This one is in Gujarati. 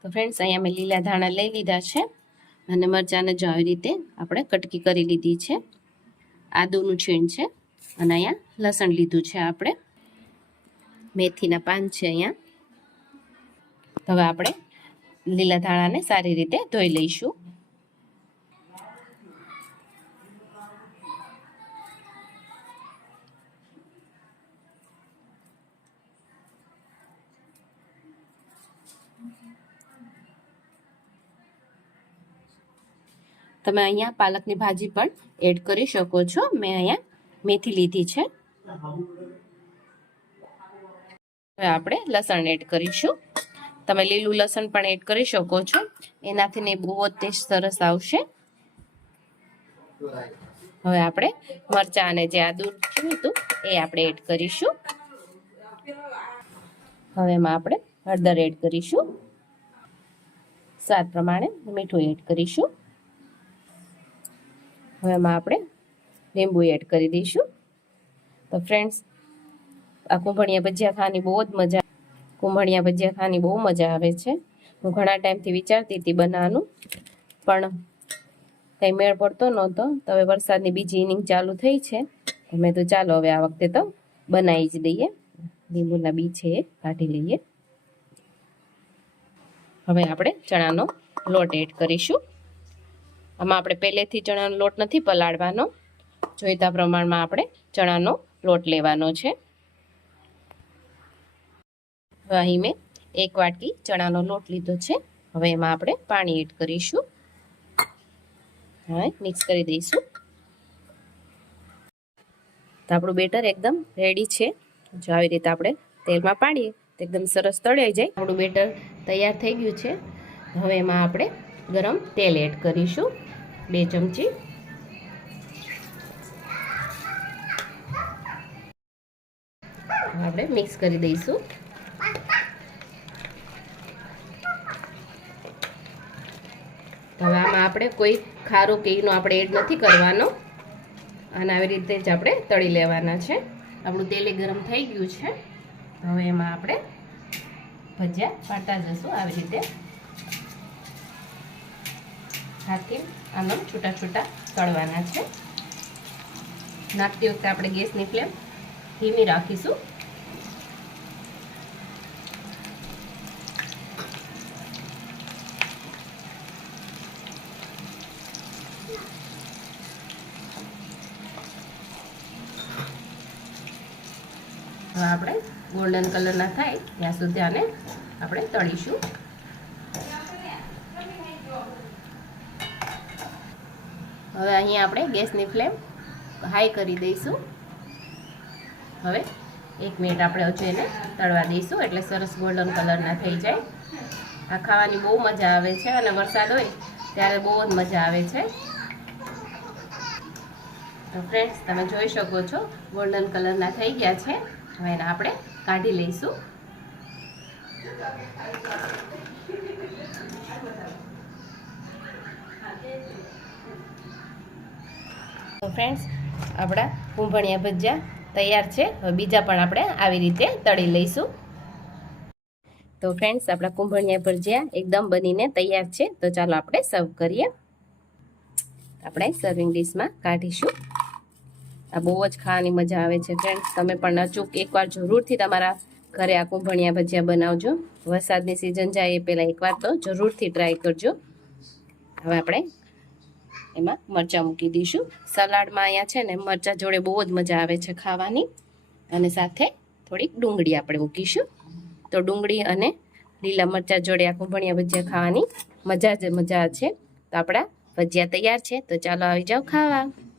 તો ફ્રેન્ડ્સ અહીંયા મેં લીલા ધાણા લઈ લીધા છે અને મરચાંને જ આવી રીતે આપણે કટકી કરી લીધી છે. આદુનું છીણ છે અને અહીંયા લસણ લીધું છે આપણે. મેથીના પાન છે અહીંયા. હવે આપણે લીલા ધાણાને સારી રીતે ધોઈ લઈશું. તમે અહીંયા પાલકની ભાજી પણ એડ કરી શકો છો. મેં અહીંયા મેથી લીધી છે. હવે આપણે લસણ એડ કરીશું. તમે લીલું લસણ પણ એડ કરી શકો છો. એનાથી ને બહુ જ ટેસ્ટ સરસ આવશે. હવે આપણે મરચાં અને જે આદુ હતું, એ આપણે એડ કરીશું. હવે એમાં આપણે હળદર એડ કરીશું. સ્વાદ પ્રમાણે મીઠું એડ કરીશું. હવે એમાં આપણે લીંબુ એડ કરી દઈશું. તો ફ્રેન્ડ્સ આ કુંભણિયા ભજીયા ખાવાની બહુ જ મજા કુંભણિયા ભજીયા ખાવાની બહુ મજા આવે છે. હું ઘણા ટાઈમથી વિચારતી હતી બનાવવાનું, પણ કંઈ મેળ પડતો નહોતો. તો હવે વરસાદની બીજી ઇનિંગ ચાલુ થઈ છે. મેં તો ચાલો હવે આ વખતે તો બનાવી જ દઈએ. લીંબુના બી છે એ કાઢી લઈએ. હવે આપણે ચણાનો લોટ એડ કરીશું. આમાં આપણે પહેલેથી ચણાનો લોટ નથી પલાળવાનો. જોઈતા પ્રમાણમાં આપણે ચણાનો લોટ લેવાનો છે. હવે મેં એક વાટકી ચણાનો લોટ લીધો છે. હવે એમાં આપણે પાણી એડ કરીશું. હા, મિક્સ કરી દઈશું. તો આપણું બેટર એકદમ રેડી છે. જો આવી રીતે આપણે તેલમાં પાડીએ તો એકદમ સરસ તળાઈ જાય. આપણું બેટર તૈયાર થઈ ગયું છે. હવે એમાં આપણે ગરમ તેલ એડ કરીશું. બે ચમચી. આપણે મિક્સ કરી દઈશું. હવે આમાં આપણે કોઈ ખારું કેકનો આપણે એડ નથી કરવાનો. અને આવી રીતે જ આપણે તળી લેવાના છે. આપણું તેલ ગરમ થઈ ગયું છે. હવે એમાં આપણે ભજીયા પાડતા જશું. આવી રીતે હાથથી આમ છૂટા છૂટા તળવાના છે. નાખતી વખતે આપણે ગેસની ફ્લેમ ધીમી રાખીશું. આપણે ગોલ્ડન કલરના થાય ત્યાં સુધી આને આપણે તળીશું. હવે અહીંયા આપણે ગેસની ફ્લેમ હાઈ કરી દઈશું. હવે એક મિનિટ આપણે હજુ એને તળવા દઈશું, એટલે સરસ ગોલ્ડન કલરના થઈ જાય. આ ખાવાની બહુ મજા આવે છે અને વરસાદ હોય ત્યારે બહુ જ મજા આવે છે. તો ફ્રેન્ડ્સ તમે જોઈ શકો છો ગોલ્ડન કલરના થઈ ગયા છે. હવે એને આપણે કાઢી લઈશું. ફ્રેન્ડ્સ આપણા કુંભણિયા ભજીયા તૈયાર છે. હવે બીજા પણ આપણે આવી રીતે તળી લઈશું. તો ફ્રેન્ડ્સ આપણા કુંભણિયા ભજીયા એકદમ બનીને તૈયાર છે. તો ચાલો આપણે સર્વ કરીએ. આપણે સર્વિંગ ડીશમાં કાઢીશું. આ બહુ જ ખાવાની મજા આવે છે ફ્રેન્ડ્સ તમે પણ અચૂક એકવાર જરૂરથી તમારા ઘરે આ કુંભણિયા ભજીયા બનાવજો. વરસાદની સિઝન જાય એ પહેલાં એકવાર તો જરૂરથી ટ્રાય કરજો. હવે આપણે એમાં મરચાં મૂકી દઈશું. સલાડમાં અહીંયા છે ને મરચાં જોડે બહુ જ મજા આવે છે ખાવાની. અને સાથે થોડીક ડુંગળી આપણે મૂકીશું. તો ડુંગળી અને લીલા મરચાં જોડે આખું ભણિયા ભજીયા ખાવાની મજા જ મજા છે. તો આપણા ભજીયા તૈયાર છે. તો ચાલો આવી જાઓ ખાવા.